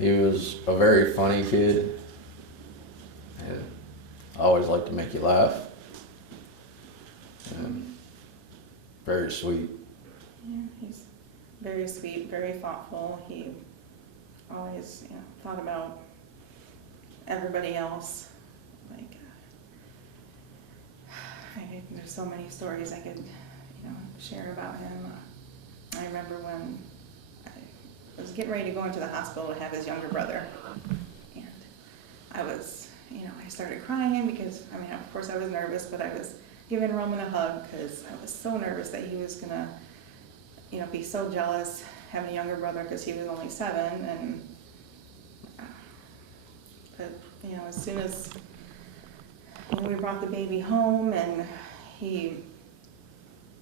He was a very funny kid, and I always liked to make you laugh, and very sweet. Yeah, he's very sweet, very thoughtful. He always, thought about everybody else. Like, there's so many stories I could, share about him. I remember when I was getting ready to go into the hospital to have his younger brother, and I was, I started crying because, of course I was nervous, but I was giving Roman a hug because I was so nervous that he was gonna, be so jealous having a younger brother because he was only 7, and but as soon as we brought the baby home, and he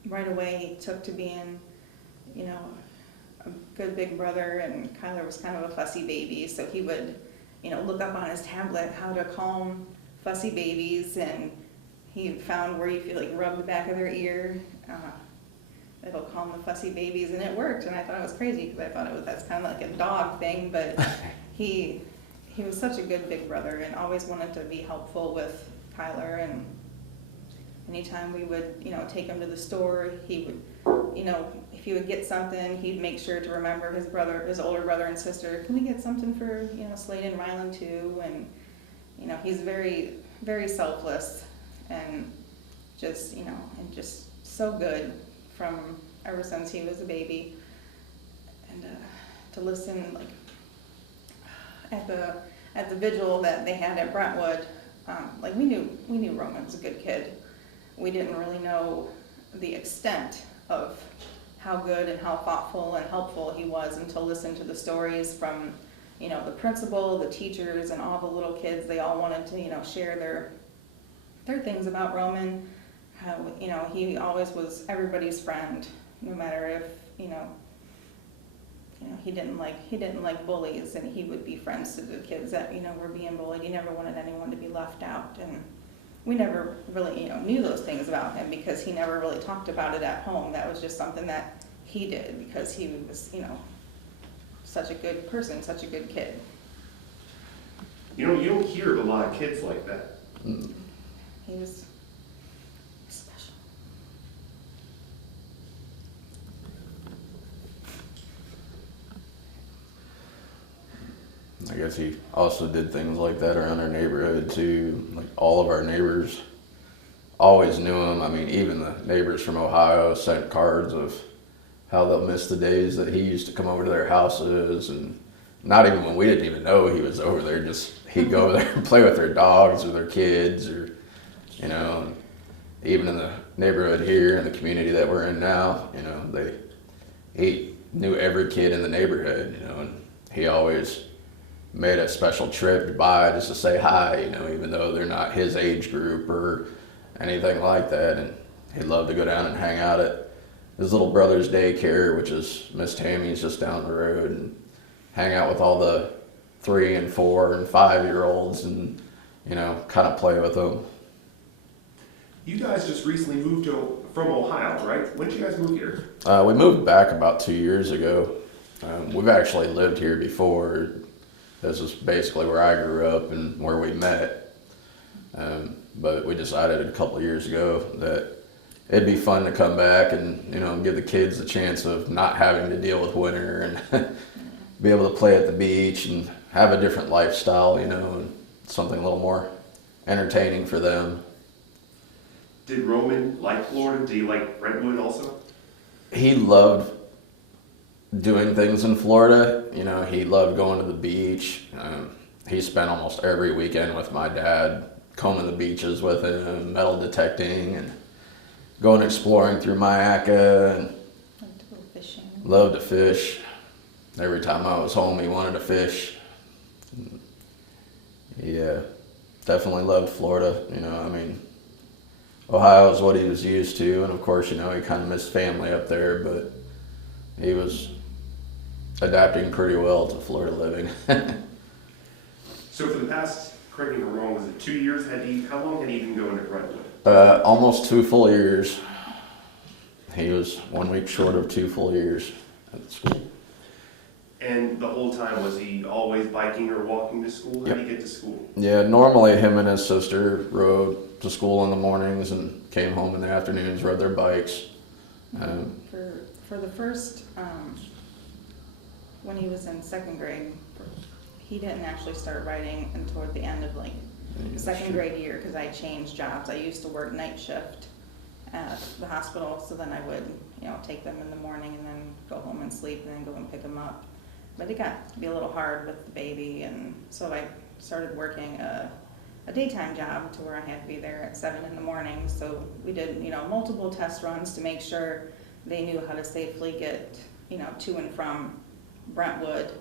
right away took to being, a good big brother, and Kyler was kind of a fussy baby, so he would, look up on his tablet how to calm fussy babies, and he found where you feel like rub the back of their ear. It'll calm the fussy babies, and it worked, and I thought it was crazy because I thought that's kind of like a dog thing, but he was such a good big brother and always wanted to be helpful with Kyler, and anytime we would, take him to the store, he would, if he would get something, he'd make sure to remember his older brother and sister, can we get something for, Slade and Rylan too? And, he's very, very selfless, and just, just so good from ever since he was a baby. And to listen, like, at the vigil that they had at Brentwood, like we knew Roman was a good kid. We didn't really know the extent of how good and how thoughtful and helpful he was until listening to the stories from, the principal, the teachers, and all the little kids. They all wanted to, share their things about Roman. How, he always was everybody's friend, no matter if, he didn't like bullies, and he would be friends to the kids that, were being bullied. He never wanted anyone to be left out, and we never really, knew those things about him because he never really talked about it at home. That was just something that he did because he was, such a good person, such a good kid. You don't hear of a lot of kids like that. Mm. He was special. I guess he also did things like that around our neighborhood too. Like all of our neighbors always knew him. I mean, even the neighbors from Ohio sent cards of how they'll miss the days that he used to come over to their houses, and not even when we didn't even know he was over there. Just he'd go over there and play with their dogs or their kids, or even in the neighborhood here in the community that we're in now, he knew every kid in the neighborhood, and he always made a special trip by just to say hi, even though they're not his age group or anything like that. And he'd love to go down and hang out at his little brother's daycare, which is Miss Tammy's just down the road, and hang out with all the 3 and 4 and 5-year-olds and, kind of play with them. You guys just recently moved from Ohio, right? When did you guys move here? We moved back about 2 years ago. We've actually lived here before. This is basically where I grew up and where we met. But we decided a couple of years ago that it'd be fun to come back and, give the kids a chance of not having to deal with winter and be able to play at the beach and have a different lifestyle, and something a little more entertaining for them. Did Roman like Florida? Did he like Brentwood also? He loved doing things in Florida. He loved going to the beach. He spent almost every weekend with my dad, combing the beaches with him, metal detecting, and going exploring through Mayaca, and Loved to go fishing. loved to fish. Every time I was home, he wanted to fish. Yeah, definitely loved Florida. Ohio is what he was used to, and of course, he kind of missed family up there, but he was adapting pretty well to Florida living. So for the past, correct me if I'm wrong, was it 2 years? How long had he been going to Brentwood? Almost 2 full years. He was 1 week short of 2 full years at school. And the whole time, was he always biking or walking to school? How did he get to school? Yeah, normally him and his sister rode to school in the mornings and came home in the afternoons, rode their bikes. For the first, when he was in second grade, he didn't actually start riding until toward the end of like the second grade year, because I changed jobs. I used to work night shift at the hospital, so then I would, take them in the morning and then go home and sleep and then go and pick them up. But it got to be a little hard with the baby, and so I started working a daytime job to where I had to be there at 7 in the morning. So we did, multiple test runs to make sure they knew how to safely get, to and from Brentwood.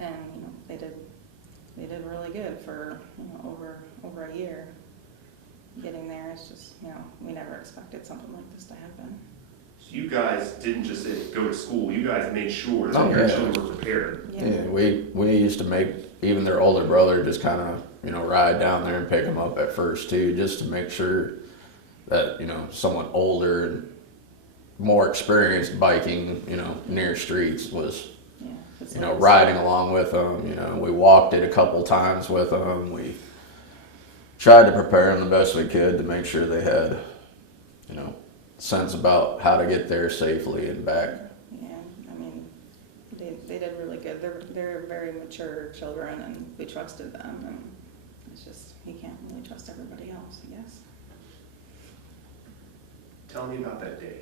And, they did really good for, over a year getting there. It's just, we never expected something like this to happen. So you guys didn't just go to school, you guys made sure that Oh, your yeah. children were prepared. Yeah, we used to make even their older brother just kind of, ride down there and pick them up at first too, just to make sure that, someone older and more experienced biking, near streets was, Yeah, riding along with them. We walked it a couple times with them. We tried to prepare them the best we could to make sure they had, sense about how to get there safely and back. Yeah, I mean, they did really good. They're very mature children, and we trusted them, and it's just, you can't really trust everybody else, I guess. Tell me about that day.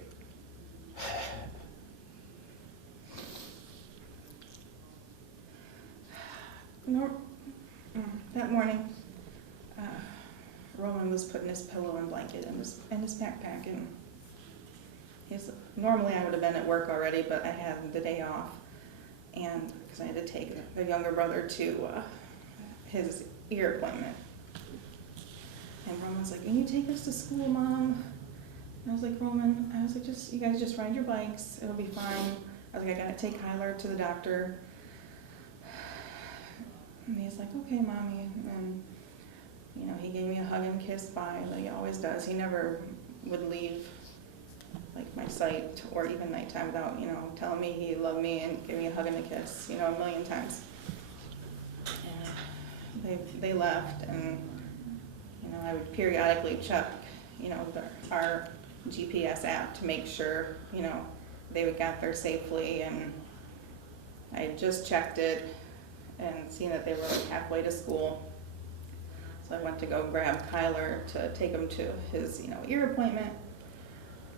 That morning, Roman was putting his pillow and blanket in his backpack, and normally I would have been at work already, but I had the day off, and because I had to take the younger brother to his ear appointment. And Roman's like, "Can you take us to school, Mom?" And I was like, "Roman," you guys just ride your bikes, it'll be fine. I was like, "I gotta take Kyler to the doctor." And he's like, "Okay, Mommy." And, he gave me a hug and kiss bye, like he always does. He never would leave, like, my sight or even nighttime without, telling me he loved me and giving me a hug and a kiss, a million times. And they left, and, I would periodically check, our GPS app to make sure, they would get there safely. And I had just checked it and seen that they were like halfway to school. So I went to go grab Kyler to take him to his, ear appointment.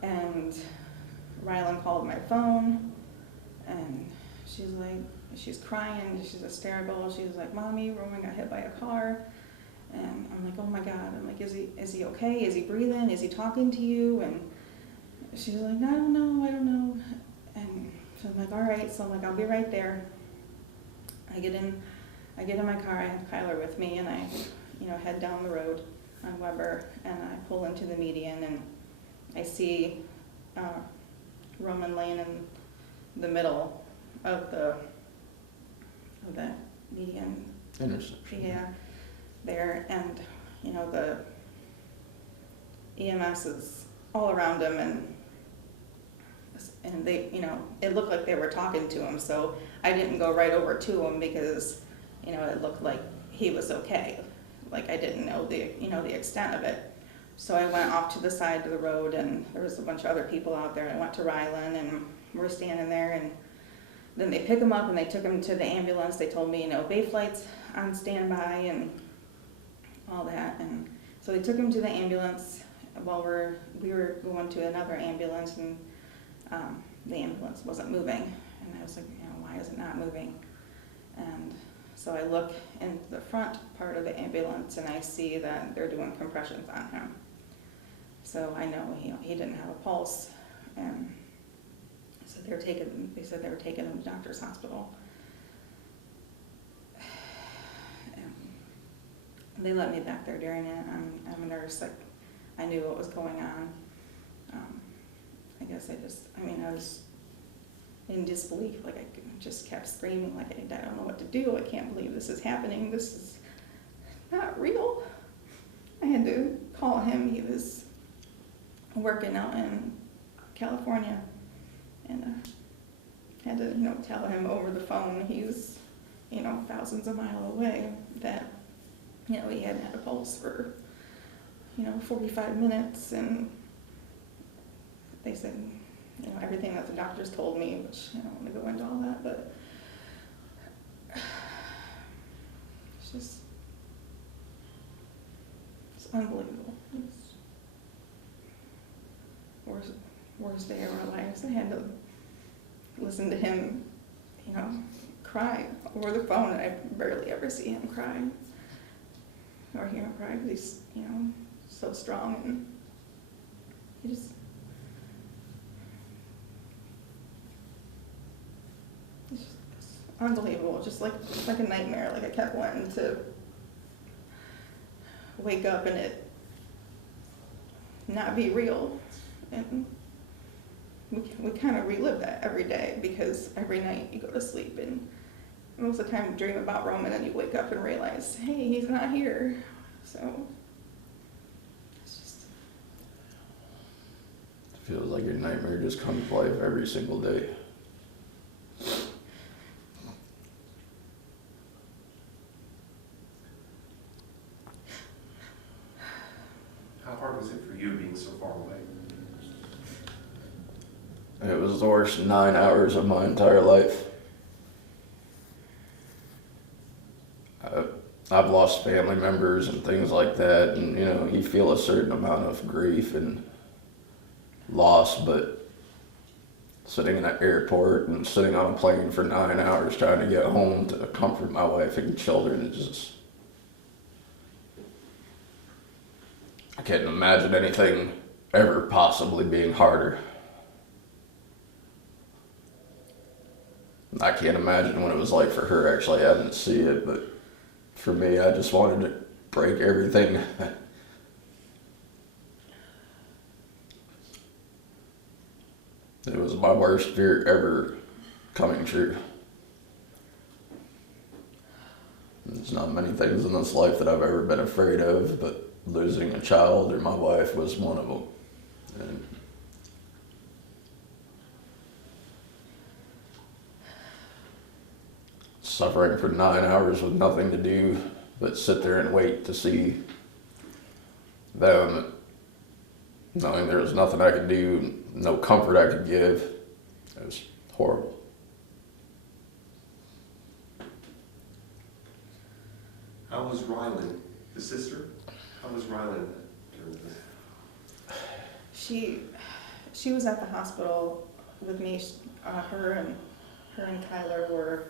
And Rylan called my phone, and she's crying, she's hysterical. She was like, "Mommy, Roman got hit by a car." And I'm like, "Oh my God." I'm like, is he okay? Is he breathing? Is he talking to you? And she's like, "I don't know. And so I'm like, "All right." So I'm like, "I'll be right there." I get in my car, I have Kyler with me, and I, head down the road on Weber, and I pull into the median, and I see Roman laying in the middle of that median. Intersection. Yeah, there, and, the EMS is all around him, and they, it looked like they were talking to him, so I didn't go right over to him because, it looked like he was okay. Like, I didn't know the extent of it. So I went off to the side of the road, and there was a bunch of other people out there. I went to Rylan, and we're standing there, and then they pick him up, and they took him to the ambulance. They told me, Bayflight's on standby and all that. And so they took him to the ambulance while we were going to another ambulance, and the ambulance wasn't moving. And I was like, why is it not moving? And so I look in the front part of the ambulance, and I see that they're doing compressions on him. So I know he didn't have a pulse, and so they said they were taking him to Doctor's Hospital. And they let me back there during it. I'm a nurse. Like, I knew what was going on. I guess I was in disbelief. Like, I just kept screaming, like, I don't know what to do. I can't believe this is happening. This is not real. I had to call him. He was working out in California, and had to, tell him over the phone he's, thousands of miles away that, he hadn't had a pulse for, 45 minutes, and they said, everything that the doctors told me, which I don't want to go into all that, but it's unbelievable. It's worst day of our lives. I had to listen to him, cry over the phone. I barely ever see him cry or hear him cry because he's, so strong, and he just, it's unbelievable. Just like a nightmare. Like I kept wanting to wake up and it not be real, and we kind of relive that every day, because every night you go to sleep and most of the time you dream about Roman and you wake up and realize, hey, he's not here. So it's just, It feels like your nightmare just comes to life every single day. How hard was it for you being so far away? It was the worst 9 hours of my entire life. I've lost family members and things like that, and you feel a certain amount of grief and loss, but sitting in an airport and sitting on a plane for 9 hours trying to get home to comfort my wife and children, it just, I can't imagine anything ever possibly being harder. I can't imagine what it was like for her actually having to see it, but for me, I just wanted to break everything. It was my worst fear ever coming true. There's not many things in this life that I've ever been afraid of, but losing a child or my wife was one of them. And suffering for 9 hours with nothing to do but sit there and wait to see them, knowing there was nothing I could do, no comfort I could give. It was horrible. How was Rylan, the sister? How was Rylan during this? she was at the hospital with me. Her and Kyler were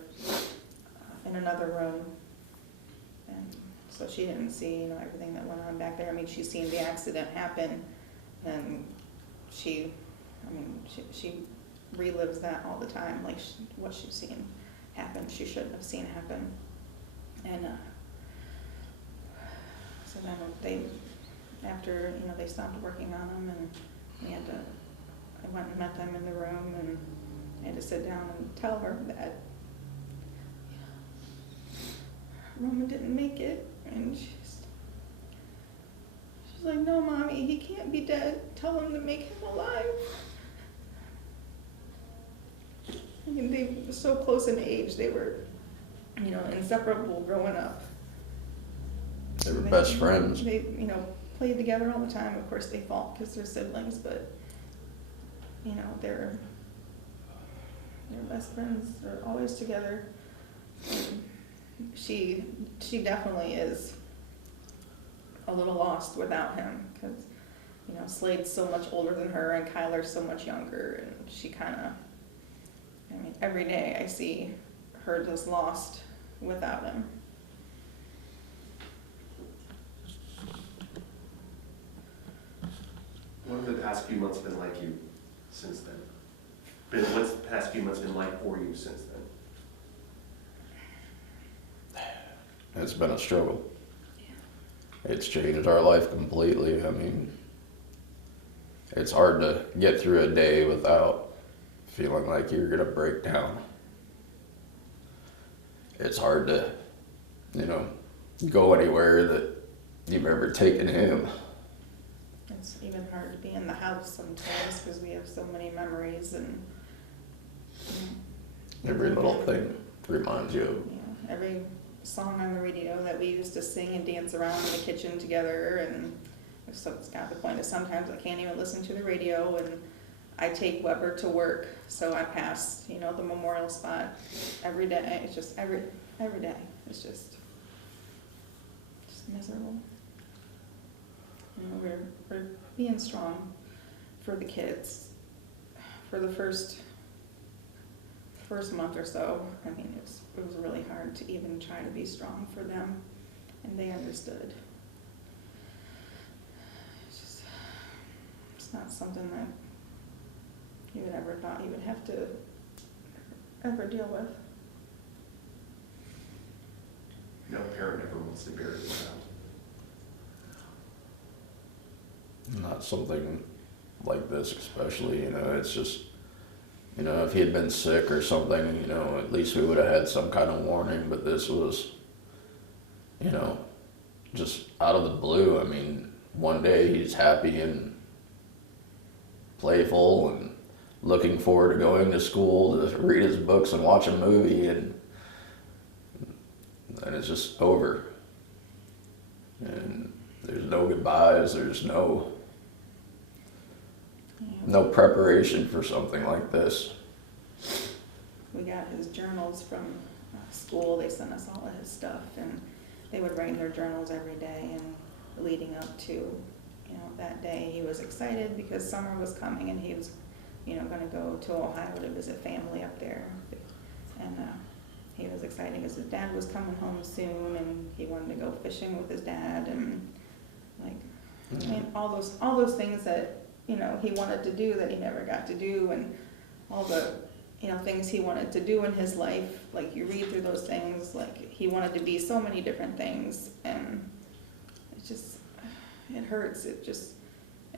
in another room, and so she didn't see everything that went on back there. I mean, she's seen the accident happen, and she relives that all the time, like what she's seen happen she shouldn't have seen happen. And so then after they stopped working on him, and I went and met them in the room, and I had to sit down and tell her that Roman didn't make it, and she's like, no, Mommy, he can't be dead. Tell him to make him alive. I mean, they were so close in age. They were, inseparable growing up. They were best friends. They, played together all the time. Of course, they fought because they're siblings, but, they're best friends. They're always together. And she definitely is a little lost without him, because, Slade's so much older than her and Kyler's so much younger, and she kind of, every day I see her just lost without him. What have the past few months been like you since then? What's the past few months been like for you since then? It's been a struggle. It's changed our life completely. I mean, it's hard to get through a day without feeling like you're gonna break down. It's hard to, go anywhere that you've ever taken him. It's even hard to be in the house sometimes because we have so many memories, and Every little thing reminds you of. Every song on the radio that we used to sing and dance around in the kitchen together, and so it's got to the point that sometimes I can't even listen to the radio, and I take Weber to work, so I pass, the memorial spot every day. It's just every day. It's just miserable. We're being strong for the kids. For the first month or so, I mean, it was really hard to even try to be strong for them, and they understood. It's not something that you would ever thought you would have to ever deal with. No parent ever wants to bury a child. Not something like this especially, it's just, if he had been sick or something, at least we would have had some kind of warning, but this was, just out of the blue. I mean, one day he's happy and playful and looking forward to going to school to read his books and watch a movie, and then it's just over. And there's no goodbyes, there's no preparation for something like this. We got his journals from school. They sent us all of his stuff, and they would write their journals every day. And leading up to, that day, he was excited because summer was coming, and he was, going to go to Ohio to visit family up there. And he was excited because his dad was coming home soon, and he wanted to go fishing with his dad, and I mean, all those things that he wanted to do that he never got to do, and all the things he wanted to do in his life. Like, you read through those things, like, he wanted to be so many different things, and it hurts. It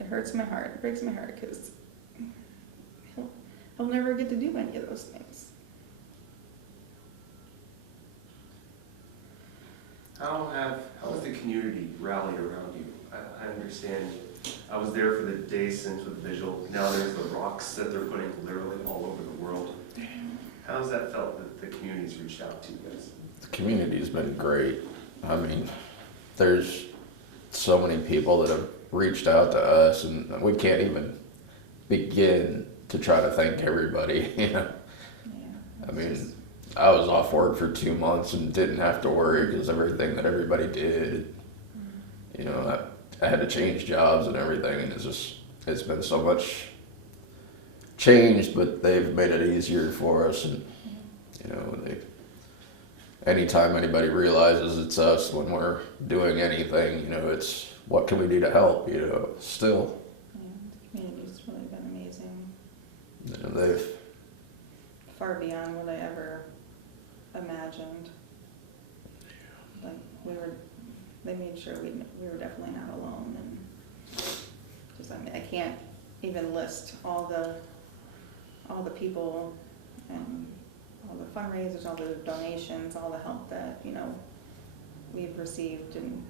hurts my heart. It breaks my heart because he'll never get to do any of those things. How has the community rallied around you? I understand. I was there for the day since with Vigil. Now there's the rocks that they're putting literally all over the world. How has that felt that the community's reached out to you guys? The community's been great. I mean, there's so many people that have reached out to us, and we can't even begin to try to thank everybody, I mean, I was off work for 2 months and didn't have to worry because everything that everybody did, I had to change jobs and everything, and it's been so much changed, but they've made it easier for us, and anytime anybody realizes it's us when we're doing anything, it's what can we do to help, still. The community's really been amazing. They've Far beyond what I ever imagined. Like, they made sure we were definitely not alone, and I can't even list all the people and all the fundraisers, all the donations, all the help that we've received, and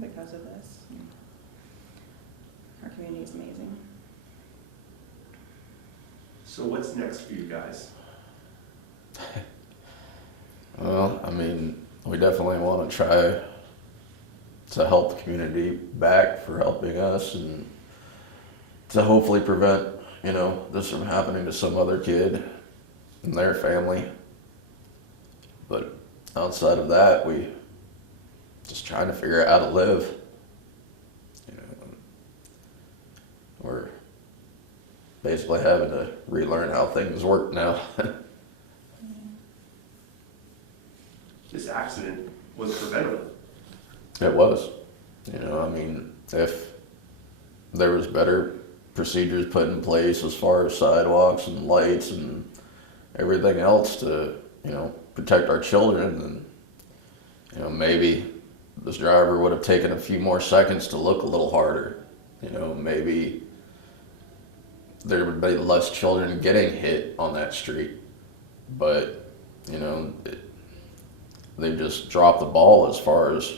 because of this, our community is amazing. So what's next for you guys? Well, I mean, we definitely want to try to help the community back for helping us, and to hopefully prevent, this from happening to some other kid and their family. But outside of that, we just trying to figure out how to live. We're basically having to relearn how things work now. This accident was preventable. It was. I mean, if there was better procedures put in place as far as sidewalks and lights and everything else to, protect our children, then, maybe this driver would have taken a few more seconds to look a little harder. Maybe there would be less children getting hit on that street. But, they just dropped the ball as far as,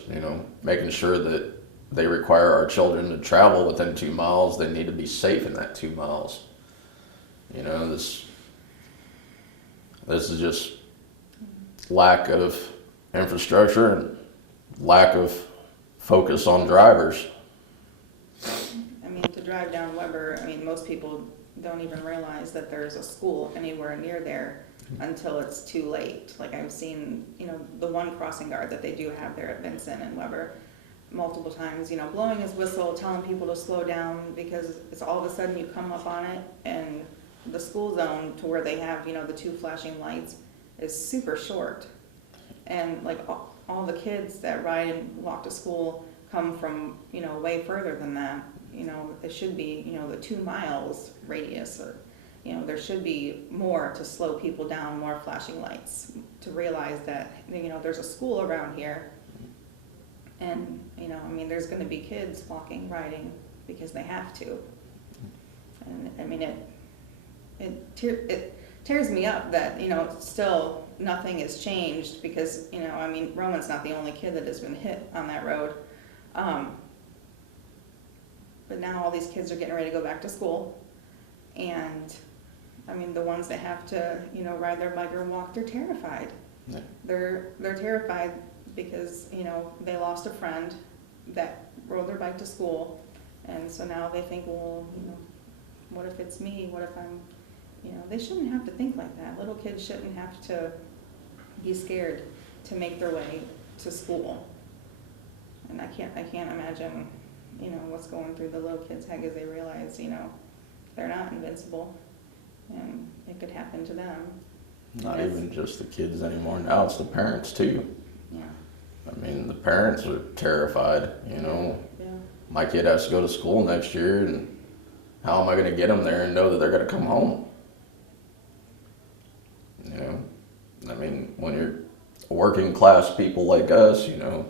making sure that they require our children to travel within 2 miles. They need to be safe in that 2 miles. this is just lack of infrastructure and lack of focus on drivers. I mean, to drive down Weber, I mean, most people don't even realize that there's a school anywhere near there until it's too late. Like I've seen, you know, the one crossing guard that they do have there at Vincent and Weber multiple times, you know, blowing his whistle, telling people to slow down because it's all of a sudden you come up on it and the school zone to where they have, you know, the two flashing lights is super short. And like all the kids that ride and walk to school come from, you know, way further than that. You know, it should be, you know, the 2 miles radius or, you know, there should be more to slow people down, more flashing lights to realize that, you know, there's a school around here. And, you know, I mean, there's gonna be kids walking, riding because they have to. And I mean, it tears me up that, you know, still nothing has changed because, you know, I mean, Roman's not the only kid that has been hit on that road. But now all these kids are getting ready to go back to school. And, I mean, the ones that have to, you know, ride their bike or walk, they're terrified. Yeah. They're terrified because, you know, they lost a friend that rode their bike to school. And so now they think, well, you know, what if it's me? What if I'm, you know, they shouldn't have to think like that. Little kids shouldn't have to be scared to make their way to school. And I can't imagine, you know, what's going through the little kids' head as they realize, you know, they're not invincible and it could happen to them. Not Yes. even just the kids anymore. Now it's the parents too. Yeah, I mean, the parents are terrified, you know. yeah, My kid has to go to school next year, and how am I going to get them there and know that they're going to come home? You know, I mean, when you're working class people like us, you know,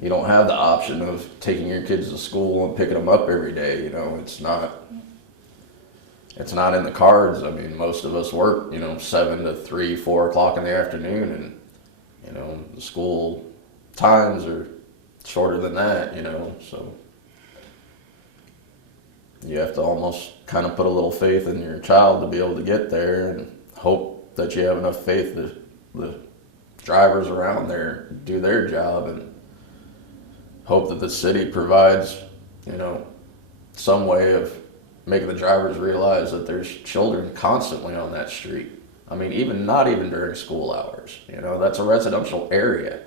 you don't have the option of taking your kids to school and picking them up every day. You know, it's not in the cards. I mean, most of us work, you know, 7 to 3, 4 o'clock in the afternoon, and you know, the school times are shorter than that. You know, so you have to almost kind of put a little faith in your child to be able to get there, and hope that you have enough faith that the drivers around there do their job, and hope that the city provides, you know, some way of making the drivers realize that there's children constantly on that street. I mean, not even during school hours. You know, that's a residential area.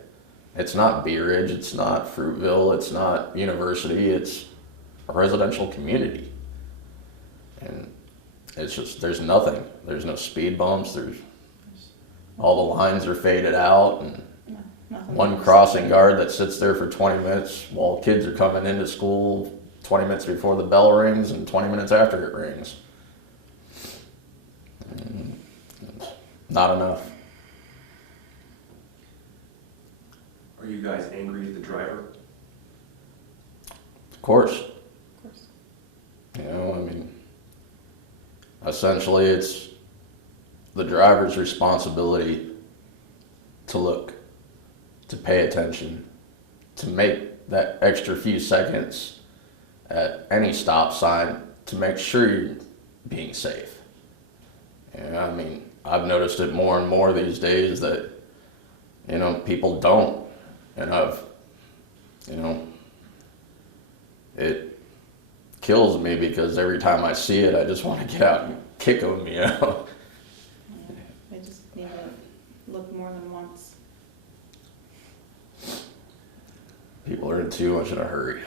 It's not Bee Ridge, it's not Fruitville, it's not University, it's a residential community. And it's just, there's nothing. There's no speed bumps, all the lines are faded out, and no, nothing. one crossing guard that sits there for 20 minutes while kids are coming into school, 20 minutes before the bell rings and 20 minutes after it rings. It's not enough. Are you guys angry at the driver? Of course, Of course. you know, I mean, essentially it's the driver's responsibility to look, to pay attention, to make that extra few seconds at any stop sign to make sure you're being safe. And I mean, I've noticed it more and more these days that, you know, people don't. And you know, it kills me because every time I see it, I just want to get out and kick them, you know. Yeah, they just need to look more than once. People are in too much in a hurry.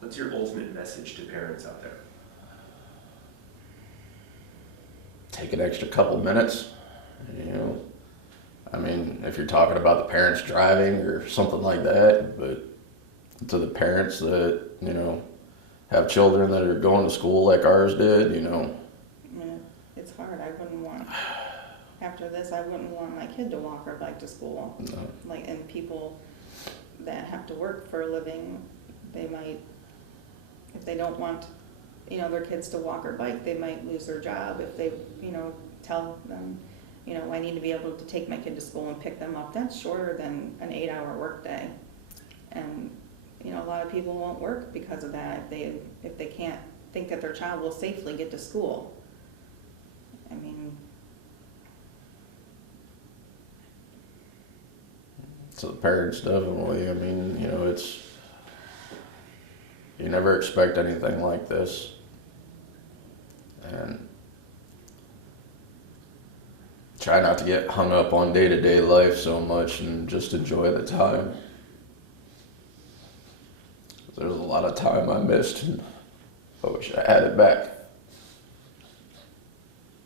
What's your ultimate message to parents out there? Take an extra couple minutes, you know. I mean, if you're talking about the parents driving or something like that, but to the parents that, you know, have children that are going to school like ours did, you know. I mean, it's hard. I wouldn't want, after this, I wouldn't want my kid to walk or bike to school. No. Like, and people that have to work for a living, they might, if they don't want, you know, their kids to walk or bike, they might lose their job if they, you know, tell them, you know, I need to be able to take my kid to school and pick them up. That's shorter than an 8-hour workday. And, you know, a lot of people won't work because of that if they can't think that their child will safely get to school. to the parents, definitely. I mean, you know, you never expect anything like this. And try not to get hung up on day-to-day life so much and just enjoy the time. There's a lot of time I missed, and I wish I had it back.